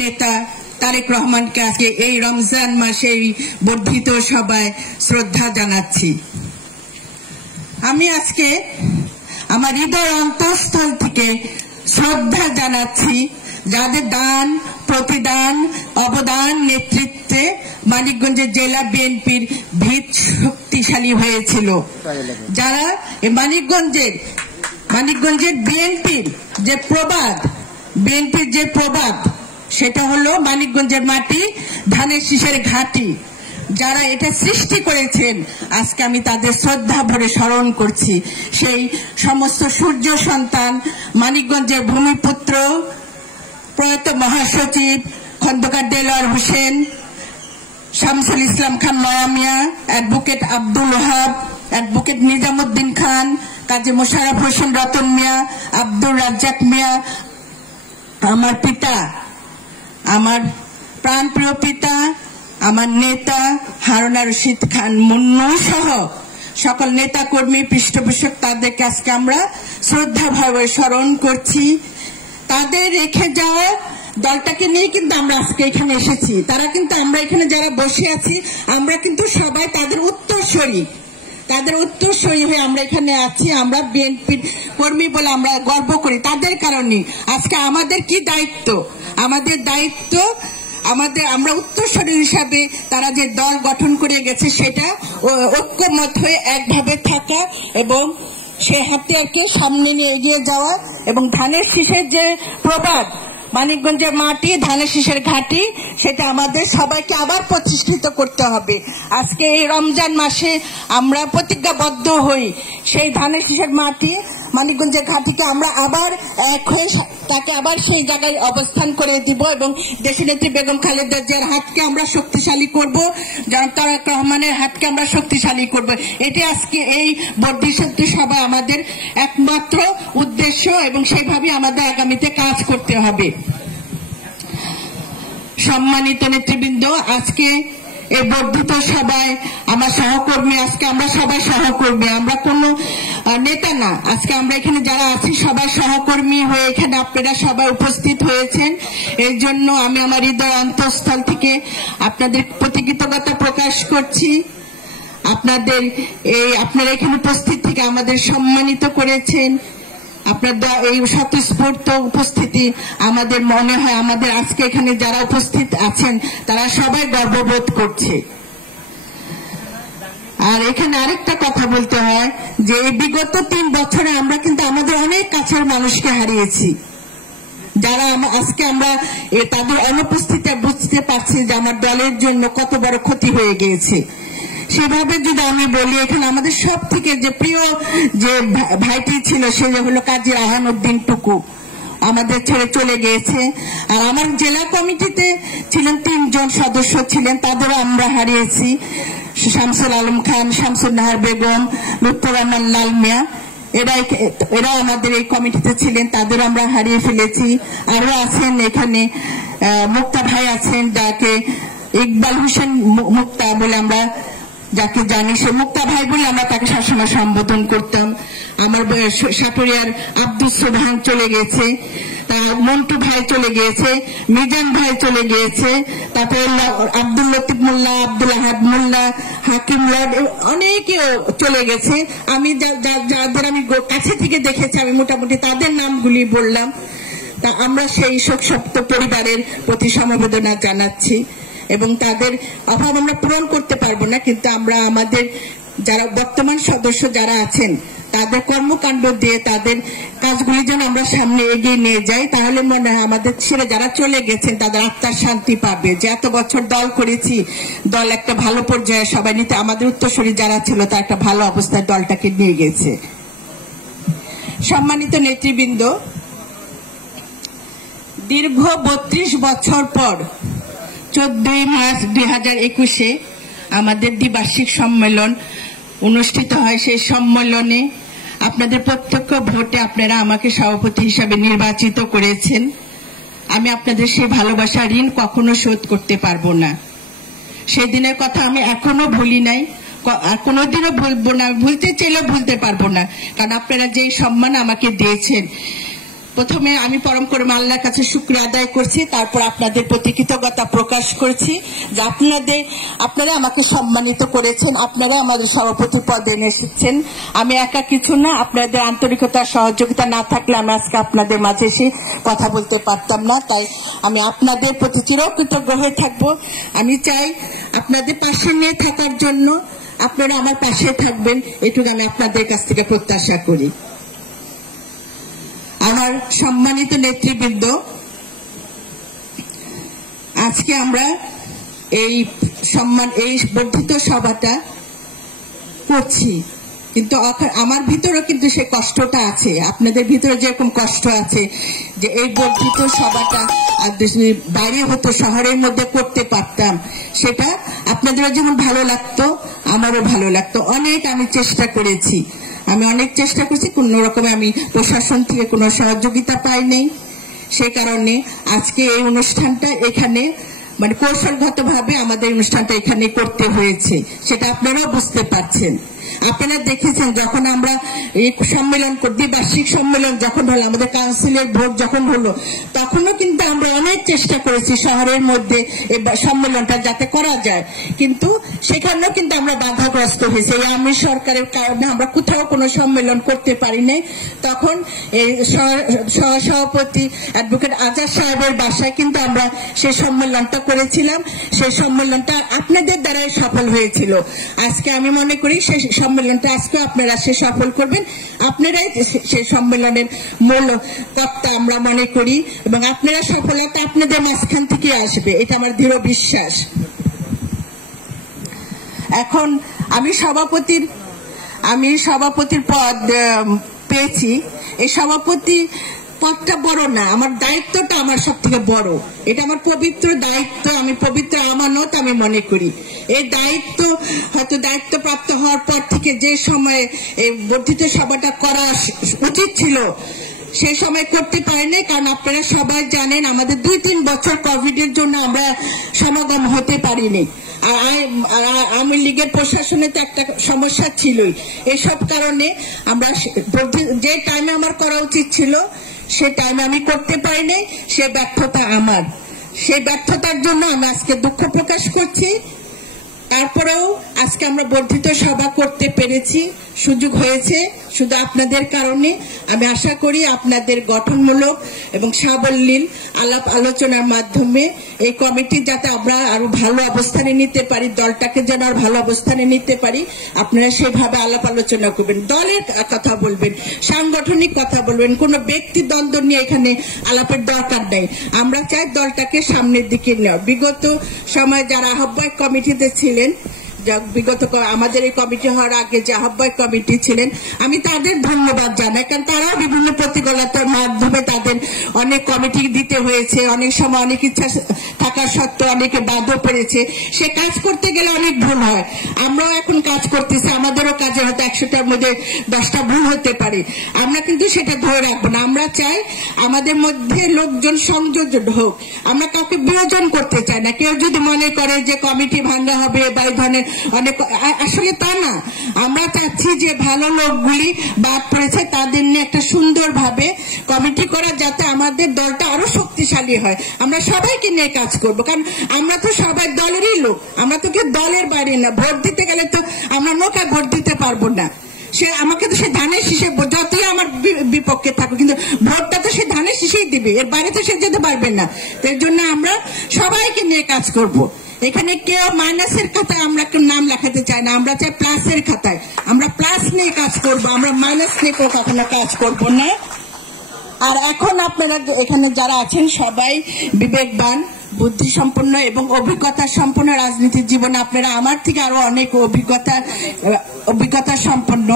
নেতা তারেক রহমানকে আজকে এই রমজান মাসে বর্ধিত সভায় শ্রদ্ধা জানাচ্ছি। আমি আজকে আমার হৃদয় অন্তঃস্থল থেকে শ্রদ্ধা জানাচ্ছি যাদের দান প্রতিদান অবদান নেতৃত্বে মানিকগঞ্জের জেলা বিএনপির ভিত শক্তিশালী হয়েছিল। যারা মানিকগঞ্জের বিএনপির যে প্রবাদ সেটা হলো মানিকগঞ্জের মাটি ধানের শীষের ঘাঁটি। যারা এটা সৃষ্টি করেছেন আজকে আমি তাদের শ্রদ্ধা ভরে স্মরণ করছি। সেই সমস্ত সূর্য সন্তান মানিকগঞ্জের ভূমিপুত্র প্রয়াত মহাসচিব খন্দকার দেলোয়ার হোসেন, শামসুল ইসলাম খান নয়া মিয়া, অ্যাডভোকেট আব্দুল ওহাব, অ্যাডভোকেট নিজামুদ্দিন খান, কাজী মোশাররফ হোসেন রতন মিয়া, আব্দুর রাজ্জাক মিয়া, আমার পিতা, আমার প্রাণপ্রিয় পিতা, আমার নেতা হারুন রশিদ খান মুন্নু সহ সকল নেতা কর্মী পৃষ্ঠপোষক তাদেরকে আজকে আমরা শ্রদ্ধা ভাবে স্মরণ করছি। তাদের রেখে যাওয়া দলটাকে নিয়ে কিন্তু আমরা আজকে এখানে এসেছি। তারা কিন্তু আমরা এখানে যারা বসে আছি আমরা কিন্তু সবাই তাদের উত্তরসূরি হয়ে আমরা এখানে আছি। আমরা বিএনপির কর্মী বলে আমরা গর্ব করি তাদের কারণে। আজকে আমাদের কি দায়িত্ব? আমরা উত্তরসূরি হিসাবে তারা যে দল গঠন করে গেছে সেটা ঐক্যমত হয়ে একভাবে থাকা এবং সে হাতিয়ারকে সামনে নিয়ে এগিয়ে যাওয়া এবং ধানের শীষের যে প্রবাদ মানিকগঞ্জের মাটি ধানের শীষের ঘাঁটি সেটা আমাদের সবাইকে আবার প্রতিষ্ঠিত করতে হবে। আজকে এই রমজান মাসে আমরা প্রতিজ্ঞাবদ্ধ হই সেই ধানের শীষের মাটি মানিকগঞ্জের ঘাঁটিকে আমরা আবার এক হয়ে তাকে আবার সেই জায়গায় অবস্থান করে দিব এবং দেশনেত্রী বেগম খালেদা জিয়ার হাতকে আমরা শক্তিশালী করব, জনাব তারেক রহমানের হাতকে আমরা শক্তিশালী করব। এটি আজকে এই বর্ধিত সভায় আমাদের একমাত্র উদ্দেশ্য এবং সেইভাবে আমাদের আগামীতে কাজ করতে হবে। সম্মানিত নেতৃবৃন্দ, আজকে এই বর্ধিত সভায় আমার সহকর্মী, আজকে আমরা সবাই সহকর্মী, আমরা কোনো নেতা না। আজকে আমরা এখানে যারা আছি সবাই সহকর্মী হয়ে এখানে আপনারা সবাই উপস্থিত হয়েছেন। এর জন্য আমি আমার হৃদয় অন্তঃস্থল থেকে আপনাদের প্রতি কৃতজ্ঞতা প্রকাশ করছি। আপনারা এখানে উপস্থিত থেকে আমাদের সম্মানিত করেছেন। আপনাদের এই স্বতঃস্ফূর্ত উপস্থিতি আমাদের মনে হয় আমাদের আজকে এখানে যারা উপস্থিত আছেন তারা সবাই গর্ববোধ করছে। আর এখানে আরেকটা কথা বলতে হয় যে বিগত 3 বছরে আমরা কিন্তু আমাদের অনেক কাছের মানুষকে হারিয়েছি, যারা আজকে আমরা তাদের অনুপস্থিতিতে বুঝতে পারছি যে আমার দলের জন্য কত বড় ক্ষতি হয়ে গিয়েছে। সেভাবে যদি আমি বলি, এখানে আমাদের সব থেকে যে প্রিয় যে ভাইটি ছিল সে হলো কাজী রাহানুদ্দিন টুকু, আমাদের ছেড়ে চলে গিয়েছে। আর আমার জেলা কমিটিতে ছিলেন 3 জন সদস্য ছিলেন, তাদেরও আমরা হারিয়েছি। শামসুল আলম খান, শামসুল নাহার বেগম, লুৎফর রহমান লাল মিয়া, এরা আমাদের এই কমিটিতে ছিলেন, তাদের আমরা হারিয়ে ফেলেছি। আরো আছেন এখানে মুক্তা ভাই আছেন, যাকে ইকবাল হোসেন মুক্তা বলে আমরা যাকে জানি, সে মুক্তা ভাই বলে আমরা তাকে সবসময় সম্বোধন করতাম। আমার সাটুরিয়ার আব্দুল সোবহান চলে গেছে, মন্টু ভাই চলে গিয়েছে, মিজান ভাই চলে গিয়েছে, তারপরে আব্দুল লতিফ মোল্লা, আব্দুল আহাদ মোল্লা, হাকিম লর্ড, অনেকে চলে গেছে। আমি যাদের আমি কাছে থেকে দেখেছি আমি মোটামুটি তাদের নামগুলি বললাম। তা আমরা সেই শোকসপ্ত পরিবারের প্রতি সমবেদনা জানাচ্ছি এবং তাদের অভাব আমরা পূরণ করতে পারবো না, কিন্তু আমরা আমাদের যারা বর্তমান সদস্য যারা আছেন তাদের কর্মকাণ্ড দিয়ে তাদের কাজগুলি যেন আমরা সামনে এগিয়ে নিয়ে যাই, তাহলে মনে হয় আমাদের ছেড়ে যারা চলে গেছেন তাদের আত্মার শান্তি পাবে যে এত বছর দল করেছি, দল একটা ভালো পর্যায়ে সবাই নিতে আমাদের উত্তরসূরি যারা ছিল তা একটা ভালো অবস্থায় দলটাকে নিয়ে গেছে। সম্মানিত নেতৃবৃন্দ, দীর্ঘ 32 বছর পর 14 মার্চ 2021 আমাদের দ্বিবার্ষিক সম্মেলন অনুষ্ঠিত হয়। সেই সম্মেলনে আপনাদের প্রত্যক্ষ ভোটে আপনারা আমাকে সভাপতি হিসাবে নির্বাচিত করেছেন। আমি আপনাদের সেই ভালোবাসা ঋণ কখনো শোধ করতে পারবো না। সেই দিনের কথা আমি এখনো ভুলি নাই, আর কোনোদিনও ভুলবো না, ভুলতে চাইলেও ভুলতে পারবো না, কারণ আপনারা যেই সম্মান আমাকে দিয়েছেন প্রথমে আমি পরম করে আল্লাহর কাছে শুকরিয়া আদায় করছি, তারপর আপনাদের প্রতি কৃতজ্ঞতা প্রকাশ করছি যে আপনারা আমাকে সম্মানিত করেছেন, আপনারা আমাদের সভাপতি পদে এনে এসেছেন। আমি একা কিছু না, আপনাদের আন্তরিকতা সহযোগিতা না থাকলে আমি আজকে আপনাদের মাঝে এসে কথা বলতে পারতাম না। তাই আমি আপনাদের প্রতি চিরকৃতজ্ঞ হয়ে থাকবো। আমি চাই আপনাদের পাশে নিয়ে থাকার জন্য আপনারা আমার পাশে থাকবেন, এটুকু আমি আপনাদের কাছ থেকে প্রত্যাশা করি। আমার সম্মানিত নেতৃবৃন্দ, আজকে আমরা এই বর্ধিত সভাটা করছি, কিন্তু আমার ভিতরেও কিন্তু সেই কষ্টটা আছে, আপনাদের ভিতরে যেরকম কষ্ট আছে যে এই বর্ধিত সভাটা বাইরে হতো, শহরের মধ্যে করতে পারতাম, সেটা আপনাদেরও যেমন ভালো লাগতো আমারও ভালো লাগতো। অনেক আমি চেষ্টা করেছি, কোন রকমে আমি প্রশাসন থেকে কোনো সহযোগিতা পাই নাই। সেই কারণে আজকে এই অনুষ্ঠানটা এখানে মানে কৌশলগতভাবে আমাদের অনুষ্ঠানটা এখানে করতে হয়েছে, সেটা আপনারাও বুঝতে পারছেন। আপনারা দেখেছেন যখন আমরা এই সম্মেলন দ্বিবার্ষিক সম্মেলন যখন হলো, আমাদের কাউন্সিলের ভোট যখন হলো, তখনও কিন্তু আমরা অনেক চেষ্টা করেছি শহরের মধ্যে এই সম্মেলনটা যাতে করা যায়, কিন্তু সেখানেও কিন্তু আমরা বাধাগ্রস্ত হয়েছি। এই আওয়ামী সরকারের কারণে আমরা কোথাও কোনো সম্মেলন করতে পারি নাই। তখন এই সহসভাপতি অ্যাডভোকেট আজাদ সাহেবের বাসায় কিন্তু আমরা সেই সম্মেলনটা করেছিলাম। সেই সম্মেলনটা আপনাদের দ্বারাই সফল হয়েছিল। আজকে আমি মনে করি সেই সম্মেলনটা আজকে আপনারা সে সফল করবেন, আপনারাই সেই সম্মেলনের মূল বক্তা আমরা মনে করি, এবং আপনারা সফলতা আপনাদের মাঝখান থেকে আসবে, এটা আমার দৃঢ় বিশ্বাস। এখন আমি সভাপতির পদ পেয়েছি। এই সভাপতি পদটা বড় না, আমার দায়িত্বটা আমার সব থেকে বড়। এটা আমার পবিত্র দায়িত্ব, আমি পবিত্র আমানত আমি মনে করি। এই দায়িত্ব হয়তো দায়িত্বপ্রাপ্ত হওয়ার পর থেকে যে সময়ে এই বর্ধিত সভাটা করা উচিত ছিল সেই সময় করতে পারিনি, কারণ আপনারা সবাই জানেন আমাদের 2-3 বছর কোভিডের জন্য আমরা সমাগম হতে পারিনি। আওয়ামী লীগের প্রশাসনে তো একটা সমস্যা ছিলই। এসব কারণে আমরা যে টাইমে আমার করা উচিত ছিল সে টাইমে আমি করতে পারিনি, সে ব্যর্থতা আমার। সেই ব্যর্থতার জন্য আমি আজকে দুঃখ প্রকাশ করছি। তারপরেও আজকে আমরা বর্ধিত সভা করতে পেরেছি, সুযোগ হয়েছে শুধু আপনাদের কারণে। আমি আশা করি আপনাদের গঠনমূলক এবং সাবলীল আলাপ আলোচনার মাধ্যমে এই কমিটি যাতে আমরা আরো ভালো অবস্থানে নিতে পারি, দলটাকে যেন আর ভালো অবস্থানে নিতে পারি, আপনারা সেভাবে আলাপ আলোচনা করবেন, দলের কথা বলবেন, সাংগঠনিক কথা বলবেন, কোনো ব্যক্তি দ্বন্দ্ব নিয়ে এখানে আলাপের দরকার নেই। আমরা চাই দলটাকে সামনের দিকে নেওয়া। বিগত সময় যারা আহ্বায়ক কমিটিতে ছিলেন, বিগত আমাদের এই কমিটি হওয়ার আগে যে আহ্বায়ক কমিটি ছিলেন, আমি তাদের ধন্যবাদ জানাই, কারণ তারাও বিভিন্ন প্রতিকূলতার মাধ্যমে তাদের অনেক কমিটি দিতে হয়েছে, অনেক সময় অনেক ইচ্ছা থাকা সত্ত্বেও অনেকে বাধা পেরেছে। সে কাজ করতে গেলে অনেক ভুল হয়, আমরাও এখন কাজ করতেছি, আমাদেরও কাজে হয়তো 100টার মধ্যে 10টা ভুল হতে পারে। আমরা কিন্তু সেটা ধরে রাখবো না। আমরা চাই আমাদের মধ্যে লোকজন সংযোজন হোক, আমরা কাউকে বিয়োজন করতে চাই না। কেউ যদি মনে করে যে কমিটি ভাঙা হবে বা এই ধরনের অনেক, আসলে তা না। আমরা চাচ্ছি যে ভালো লোকগুলি বাদ পড়েছে তাদের নিয়ে একটা সুন্দরভাবে কমিটি করা, যাতে আমাদের দলটা আরো শক্তিশালী হয়। আমরা সবাইকে নিয়ে কাজ করব, কারণ আমরা তো সবাই দলেরই লোক, আমরা তো কেউ দলের বাইরে না। ভোট দিতে গেলে তো আমরা নৌকায় ভোট দিতে পারবো না। সে আমাকে তো সে ধানের শীষে, যতই আমার বিপক্ষে থাকুক, কিন্তু ভোটটা তো সে ধানের শীষেই দিবে, এর বাইরে তো সে যেতে পারবে না। এর জন্য আমরা সবাইকে নিয়ে কাজ করব। এখানে কেউ মাইনাসের খাতায় আমরা কেউ নাম লেখাতে চাই না, আমরা চাই প্লাসের খাতায়। আমরা প্লাস নিয়ে কাজ করব, আমরা মাইনাস নিয়ে কখনো কাজ করব না। আর এখন আপনারা এখানে যারা আছেন সবাই বিবেকবান, বুদ্ধি সম্পন্ন এবং অভিজ্ঞতা সম্পন্ন রাজনীতির জীবনে আপনারা আমার থেকে আরো অনেক অভিজ্ঞতা সম্পন্ন।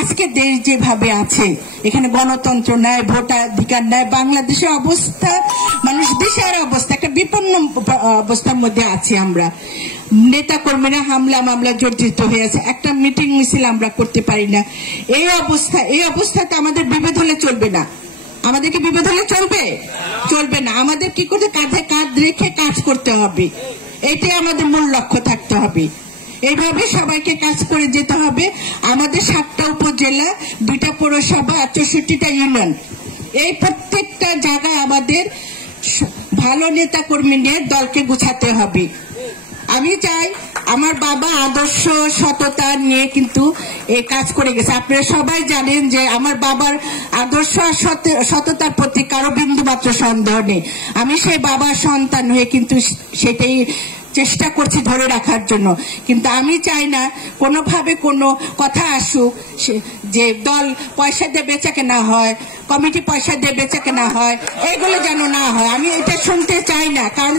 আজকে দেশ যেভাবে আছে, এখানে গণতন্ত্র নাই, ভোটাধিকার নাই, বাংলাদেশের অবস্থা, মানুষ দেশের অবস্থা একটা বিপন্ন অবস্থার মধ্যে আছি আমরা। নেতা কর্মীরা হামলা মামলা জড়িত হয়ে আছে, একটা মিটিং মিছিল আমরা করতে পারি না। এই অবস্থাতে আমাদের বিভেদ হলে চলবে না। আমাদেরকে বিভেদ হলে চলবে না। আমাদের কি করতে, কাঁধে কাঁধ রেখে কাজ করতে হবে, এটাই আমাদের মূল লক্ষ্য থাকতে হবে। এইভাবে সবাইকে কাজ করে যেতে হবে। আমাদের 7টা উপজেলা, 2টা পৌরসভা, 64টা ইউনিয়ন, এই প্রত্যেকটা জায়গায় আমাদের ভালো নেতা কর্মী নিয়ে দলকে গুছাতে হবে। আমি চাই আমার বাবা আদর্শ সততা নিয়ে কিন্তু এই কাজ করে গেছে। আপনারা সবাই জানেন যে আমার বাবার আদর্শ আর সততার প্রতি কারো বিন্দু মাত্র সন্দেহ নেই। আমি সেই বাবার সন্তান হয়ে কিন্তু সেটাই চেষ্টা করছি ধরে রাখার জন্য। কিন্তু আমি চাই না কোনোভাবে কোনো কথা আসুক যে দল পয়সা দিয়ে বেচা কেনা হয়, কমিটি পয়সা দিয়ে বেচা কেনা হয়, এগুলো যেন না হয়। আমি এটা শুনতে চাই না। কারণ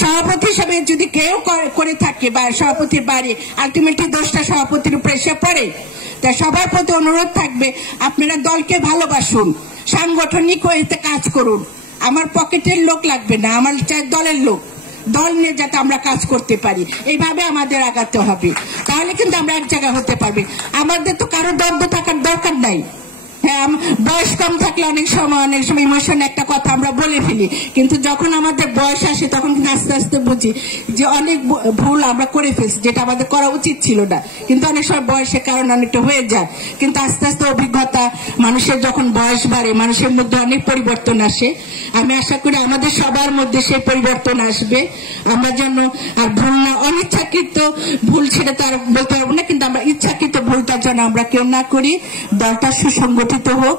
সভাপতি হিসাবে যদি কেউ করে থাকে বা সভাপতির বাড়ি, আলটিমেটলি দোষটা সভাপতির উপরে এসে পড়ে। তাই সবার প্রতি অনুরোধ থাকবে, আপনারা দলকে ভালোবাসুন, সাংগঠনিক হয়ে কাজ করুন। আমার পকেটের লোক লাগবে না, আমার চাই দলের লোক। দল নিয়ে যাতে আমরা কাজ করতে পারি, এইভাবে আমাদের আগাতে হবে। তাহলে কিন্তু আমরা এক জায়গায় হতে পারবি। আমাদের তো কারো দ্বন্দ্ব থাকার দরকার নাই। হ্যাঁ, বয়স কম থাকলে অনেক সময় ইমোশন একটা কথা আমরা বলে ফেলি, কিন্তু যখন আমাদের বয়স আসে তখন কিন্তু আস্তে আস্তে বুঝি যে অনেক ভুল আমরা করে ফেলছি, যেটা আমাদের করা উচিত ছিল না। কিন্তু অনেক সময় বয়সের কারণে অনেকটা হয়ে যায়। কিন্তু আস্তে আস্তে অভিজ্ঞতা, মানুষের যখন বয়স বাড়ে মানুষের মধ্যে অনেক পরিবর্তন আসে। আমি আশা করি আমাদের সবার মধ্যে সেই পরিবর্তন আসবে। আমরা যেন আর ভুল না, অনিচ্ছাকৃত ভুল সেটা তো আর বলতে পারবো না, কিন্তু আমরা ইচ্ছাকৃত ভুলটা যেন আমরা কেউ না করি। দলটা সুসংগঠিত হোক,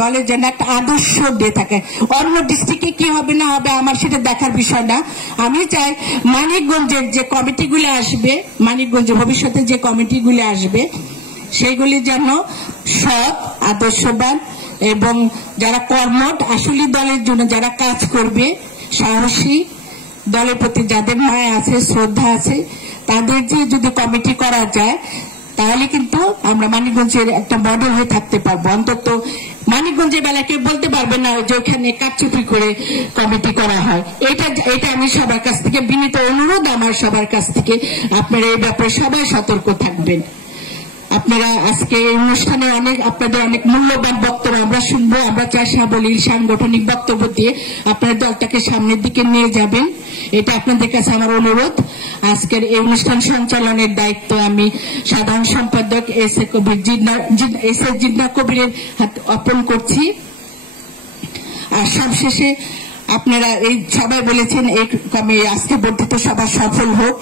দলের যেন একটা আদর্শ দিয়ে থাকে। অন্য ডিস্ট্রিক্টে কি হবে না হবে আমার সেটা দেখার বিষয় না। আমি চাই মানিকগঞ্জের যে কমিটিগুলো আসবে, মানিকগঞ্জে ভবিষ্যতে যে কমিটিগুলো আসবে সেইগুলি যেন সৎ, আদর্শবান এবং যারা কর্মঠ, আসলে দলের জন্য যারা কাজ করবে, সাহসী, দলের প্রতি যাদের মায়া আছে, শ্রদ্ধা আছে, তাদের যে যদি কমিটি করা যায় তাহলে কিন্তু আমরা মানিকগঞ্জের একটা মডেল হয়ে থাকতে পারবো। অন্তত মানিকগঞ্জের বেলা কেউ বলতে পারবে না যে ওখানে কারচুপি করে কমিটি করা হয়। এটা আমি সবার কাছ থেকে বিনীত অনুরোধ, আমার সবার কাছ থেকে আপনারা এই ব্যাপারে সবাই সতর্ক থাকবেন। আপনারা আজকে এই অনুষ্ঠানে আপনাদের অনেক মূল্যবান বক্তব্য আমরা শুনবো। আমরা চাই সাবলীল সাংগঠনিক বক্তব্য দিয়ে আপনার দলটাকে সামনের দিকে নিয়ে যাবেন, এটা আপনাদের কাছে আমার অনুরোধ। আজকের এই অনুষ্ঠান সঞ্চালনের দায়িত্ব আমি সাধারণ সম্পাদক এস এ জিন্না কবিরের হাতে অর্পণ করছি। আর সবশেষে আপনারা এই সবাই বলেছেন আজকে বর্ধিত সভা সফল হোক,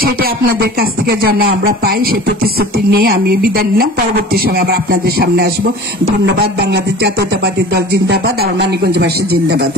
সেটা আপনাদের কাছ থেকে যেন আমরা পাই, সেই প্রতিশ্রুতি নিয়ে আমি বিদায় নিলাম। পরবর্তী সময় আবার আপনাদের সামনে আসবো। ধন্যবাদ। বাংলাদেশ জাতীয়তাবাদী দল জিন্দাবাদ। আর মানিকগঞ্জবাসী জিন্দাবাদ।